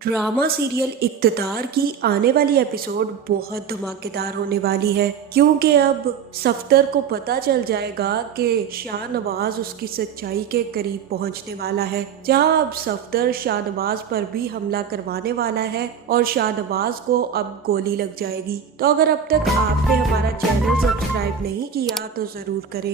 Drama serial इक़्तिदार की आने वाली एपिसोड बहुत धमाकेदार होने वाली है, क्योंकि अब सफदर को पता चल जाएगा कि शाहनवाज उसकी सच्चाई के करीब पहुंचने वाला है। जहां अब सफदर शाहनवाज पर भी हमला करवाने वाला है और शाहनवाज को अब गोली लग जाएगी। तो अगर अब तक आपने हमारा चैनल सब्सक्राइब नहीं किया तो ज़रूर करें।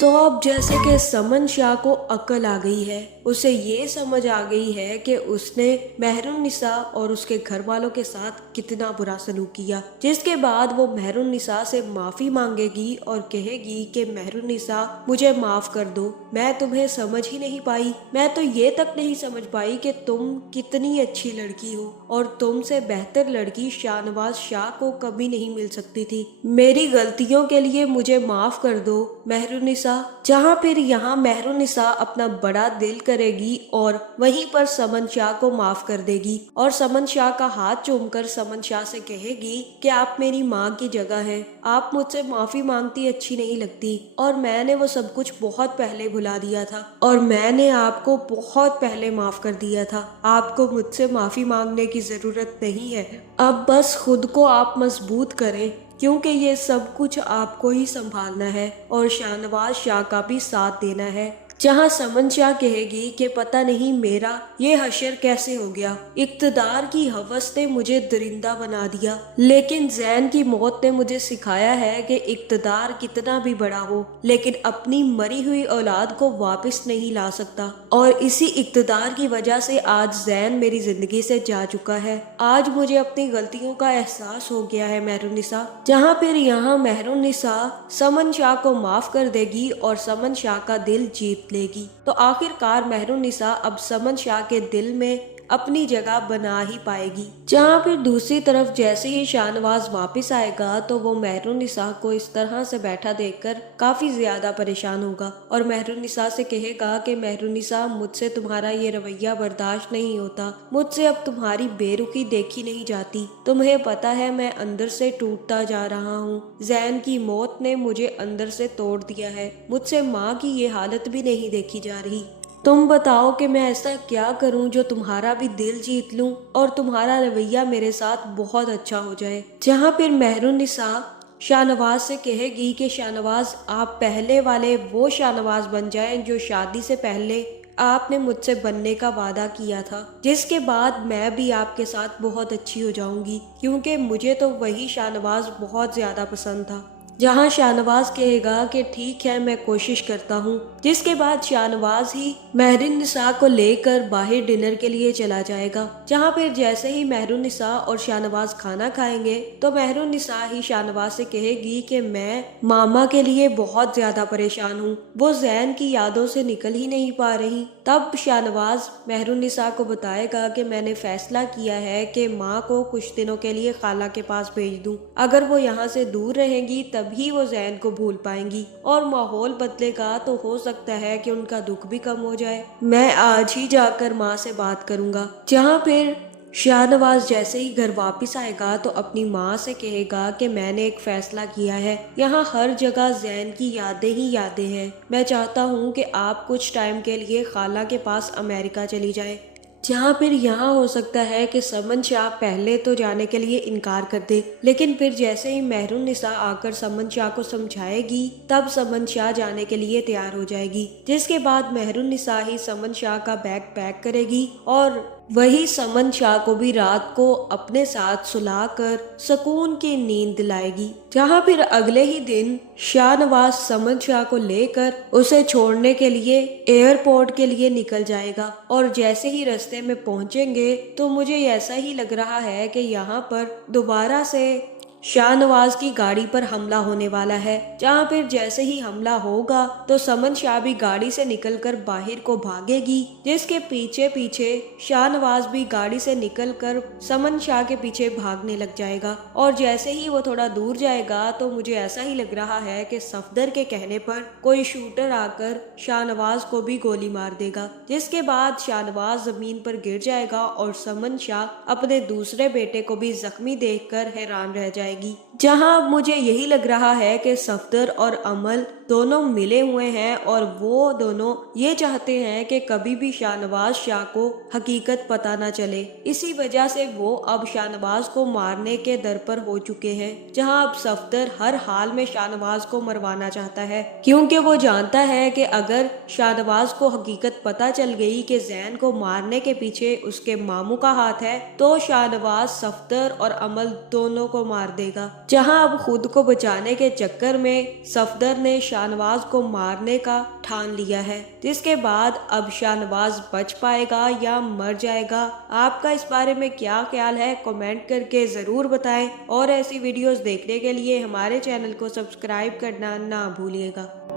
तो अब जैसे कि समन शाह को अकल आ गई है, उसे ये समझ आ गई है कि उसने मेहरुन्निसा और उसके घर वालों के साथ कितना बुरा सलूक किया, जिसके बाद वो मेहरुन्निसा से माफ़ी मांगेगी और कहेगी कि मेहरुन्निसा मुझे माफ़ कर दो, मैं तुम्हें समझ ही नहीं पाई, मैं तो ये तक नहीं समझ पाई कि तुम कितनी अच्छी लड़की हो और तुमसे बेहतर लड़की शाहनवाज शाह को कभी नहीं मिल सकती थी। मेरी गलतियों के लिए मुझे माफ़ कर दो मेहरुन्निसा। जहाँ फिर यहाँ मेहरुन्निसा अपना बड़ा दिल करेगी और वहीं पर समन शाह को माफ कर देगी और समन शाह का हाथ चूमकर समन शाह से कहेगी कि आप मेरी माँ की जगह हैं, आप मुझसे माफी मांगती अच्छी नहीं लगती और मैंने वो सब कुछ बहुत पहले भुला दिया था और मैंने आपको बहुत पहले माफ कर दिया था, आपको मुझसे माफी मांगने की जरूरत नहीं है। अब बस खुद को आप मजबूत करें, क्योंकि ये सब कुछ आपको ही संभालना है और शाहनवाज शाह का भी साथ देना है। जहां समन शाह कहेगी कि पता नहीं मेरा ये हशर कैसे हो गया, इक़्तिदार की हवस ने मुझे दरिंदा बना दिया, लेकिन जैन की मौत ने मुझे सिखाया है कि इक़्तिदार कितना भी बड़ा हो लेकिन अपनी मरी हुई औलाद को वापस नहीं ला सकता और इसी इक़्तिदार की वजह से आज जैन मेरी जिंदगी से जा चुका है। आज मुझे अपनी गलतियों का एहसास हो गया है मेहरुन्निसा। जहाँ फिर यहाँ मेहरुन्निसा समन शाह को माफ कर देगी और समन शाह का दिल जीत लेगी। तो आखिरकार मेहरुन्निसा अब समन शाह के दिल में अपनी जगह बना ही पाएगी। जहाँ फिर दूसरी तरफ जैसे ही शाहनवाज वापस आएगा तो वो मेहरुन्निसा को इस तरह से बैठा देखकर काफी ज्यादा परेशान होगा और मेहरुन्निसा से कहेगा कि मेहरुन्निसा मुझसे तुम्हारा ये रवैया बर्दाश्त नहीं होता, मुझसे अब तुम्हारी बेरुखी देखी नहीं जाती, तुम्हें पता है मैं अंदर से टूटता जा रहा हूँ, जैन की मौत ने मुझे अंदर से तोड़ दिया है, मुझसे माँ की ये हालत भी नहीं देखी जा रही, तुम बताओ कि मैं ऐसा क्या करूं जो तुम्हारा भी दिल जीत लूं और तुम्हारा रवैया मेरे साथ बहुत अच्छा हो जाए। जहां फिर मेहरुन्निसा शाहनवाज से कहेगी कि शाहनवाज आप पहले वाले वो शाहनवाज बन जाएं जो शादी से पहले आपने मुझसे बनने का वादा किया था, जिसके बाद मैं भी आपके साथ बहुत अच्छी हो जाऊंगी, क्योंकि मुझे तो वही शाहनवाज बहुत ज्यादा पसंद था। जहां शाहनवाज कहेगा कि ठीक है मैं कोशिश करता हूं, जिसके बाद शाहनवाज ही मेहरुन्निसा को लेकर बाहर डिनर के लिए चला जाएगा। जहां फिर जैसे ही मेहरुन्निसा और शाहनवाज खाना खाएंगे तो मेहरुन्निसा ही शाहनवाज से कहेगी कि मैं मामा के लिए बहुत ज्यादा परेशान हूं, वो जैन की यादों से निकल ही नहीं पा रही। तब शाहनवाज मेहरुन्निसा को बताएगा कि मैंने फैसला किया है कि माँ को कुछ दिनों के लिए खाला के पास भेज दूं, अगर वो यहाँ से दूर रहेंगी तभी वो जैन को भूल पाएंगी और माहौल बदलेगा तो हो सकता है कि उनका दुख भी कम हो जाए। मैं आज ही जाकर माँ से बात करूंगा। जहाँ फिर शाहनवाज जैसे ही घर वापस आएगा तो अपनी माँ से कहेगा कि मैंने एक फैसला किया है, यहाँ हर जगह जैन की यादें ही यादें हैं, मैं चाहता हूँ कि आप कुछ टाइम के लिए खाला के पास अमेरिका चली जाए। जहाँ फिर यहाँ हो सकता है कि समन शाह पहले तो जाने के लिए इनकार कर दे, लेकिन फिर जैसे ही मेहरुन्निसा आकर समन शाह को समझाएगी तब समन शाह जाने के लिए तैयार हो जाएगी, जिसके बाद मेहरुन्निसा ही समन शाह का बैग पैक करेगी और वही समन शाह को भी रात को अपने साथ सुलाकर सुकून की नींद दिलाएगी। जहाँ फिर अगले ही दिन शाहनवाज समन शाह को लेकर उसे छोड़ने के लिए एयरपोर्ट के लिए निकल जाएगा और जैसे ही रास्ते में पहुंचेंगे तो मुझे ऐसा ही लग रहा है कि यहाँ पर दोबारा से शाहनवाज की गाड़ी पर हमला होने वाला है। जहाँ फिर जैसे ही हमला होगा तो समन शाह भी गाड़ी से निकलकर बाहर को भागेगी, जिसके पीछे पीछे शाहनवाज भी गाड़ी से निकलकर समन शाह के पीछे भागने लग जाएगा और जैसे ही वो थोड़ा दूर जाएगा तो मुझे ऐसा ही लग रहा है कि सफदर के कहने पर कोई शूटर आकर शाहनवाज को भी गोली मार देगा, जिसके बाद शाहनवाज जमीन पर गिर जाएगा और समन शाह अपने दूसरे बेटे को भी जख्मी देखकर हैरान रह जाएगी। जाएगी। जहां अब मुझे यही लग रहा है कि सफदर और अमल दोनों मिले हुए हैं और वो दोनों ये चाहते हैं कि कभी भी शाहनवाज शाह को हकीकत पता ना चले। इसी वजह से वो अब शाहनवाज को मारने के दर पर हो चुके हैं। जहां अब सफदर हर हाल में शाहनवाज को मरवाना चाहता है, क्योंकि वो जानता है कि अगर शाहनवाज को हकीकत पता चल गई कि जैन को मारने के पीछे उसके मामू का हाथ है, तो शाहनवाज सफदर और अमल दोनों को मार देगा। जहां अब खुद को बचाने के चक्कर में सफदर ने शाहनवाज को मारने का ठान लिया है, जिसके बाद अब शाहनवाज बच पाएगा या मर जाएगा। आपका इस बारे में क्या ख्याल है, कमेंट करके जरूर बताएं और ऐसी वीडियोस देखने के लिए हमारे चैनल को सब्सक्राइब करना ना भूलिएगा।